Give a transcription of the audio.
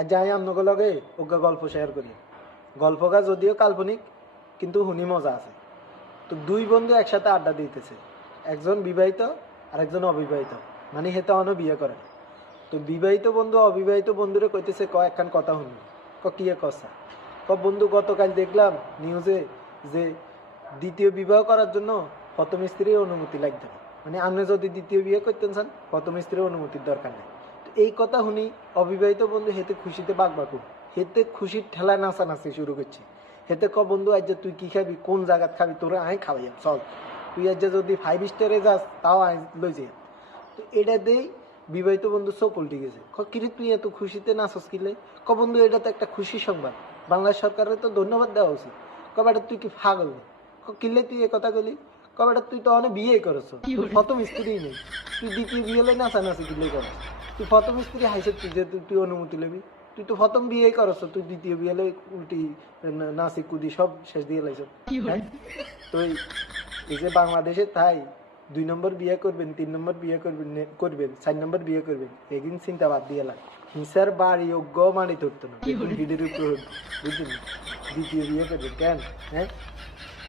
আর যাই আপনাকে লগে ওকে গল্প শেয়ার করি। গল্পটা যদিও কাল্পনিক কিন্তু শুনি মজা আছে। তো দুই বন্ধু একসাথে আড্ডা দিতেছে, একজন বিবাহিত আর একজন অবিবাহিত, মানে হেতে অন বিয়ে করে। তো বিবাহিত বন্ধু অবিবাহিত বন্ধুরে কইতেছে ক একখান কথা শুনি। কি কথা? বন্ধু গতকাল দেখলাম নিউজে যে দ্বিতীয় বিবাহ করার জন্য প্রথম স্ত্রীর অনুমতি লাগবে না, মানে আপনি যদি দ্বিতীয় বিয়ে করতেন চান প্রথম স্ত্রীর অনুমতির দরকার নেই। তো এই কথা শুনি অবিবাহিত বন্ধু হেতে খুশিতে বাগবাকু, হেতে খুশির ঠেলায় নাচানাচি শুরু করছে। হেতে বন্ধু আজ যে তুই কি খাবি, কোন জায়গাত খাবি, তোরে আয় খাওয়াইয়াম চল, তুই আজ যদি 5 স্টারে যাস তাও আয় লই যাই। তো এটা দেই বিবাহিত বন্ধু চোখ উল্টে গেছে। কিরে তুই এত খুশিতে নাচস কিলে? বন্ধু এটা তো একটা খুশি সংবাদ, বাংলাদেশ সরকারের তো ধন্যবাদ দেওয়া উচিত। বেটা তুই কি পাগল নেই? কিলে তুই এ কথা বলি? বেটা তুই তো অনেক বিয়ে করছ, প্রথম স্ত্রী নেই, তুই দ্বিতীয় বিয়ে হলে নাচানাচি কিলে করস? তুই প্রথম স্ত্রী হাইছে তুই যে তুই অনুমতি লবি? তুই তো প্রথম বিয়ে করছ, তুই দ্বিতীয় বিয়ে হলে উল্টি নাচি কুদি সব শেষ দিয়ে লাইছ। হ্যাঁ, তো এই যে বাংলাদেশে তাই 2 নম্বর বিয়ে করবেন, 3 নম্বর বিয়ে করবেন 4 নম্বর বিয়ে করবেন, এগিন চিন্তা বাদ দিয়ে লাগে হিংসার বাড়ি যোগ্য মানি ধরতো না, বুঝলেন? দ্বিতীয় বিয়ে করবেন কেন? হ্যাঁ,